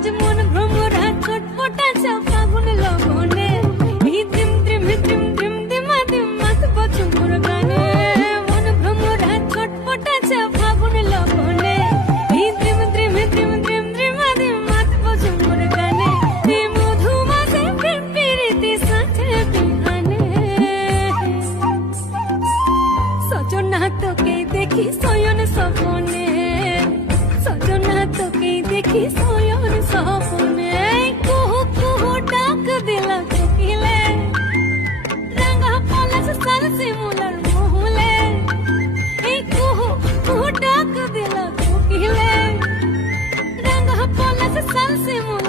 আজ মন ভ্রমরা ছটপটাচ্ছে ফাগুন লগনে এই দিম দিম দিম দিম দিমা দিম মাত বচুর গানে মন ভ্রমরা ছটপটাচ্ছে ফাগুন লগনে এই দিম দিম দিম দিম দিমা দিম মাত বচুর গানে এই মধুমাসে প্রেম প্রীতি সাথে বিহানে সজনা তোকে দেখি শয়ন স্বপনে সজনা তোকে দেখি শয়ন স্বপনে কুহু কুহু ডাক দিলা কোকিলে রাঙা পলাশ সাল শিমুলার মহুলে এই কুহু কুহু ডাক দিলা কোকিলে রাঙা পলাশ সাল শিমুলার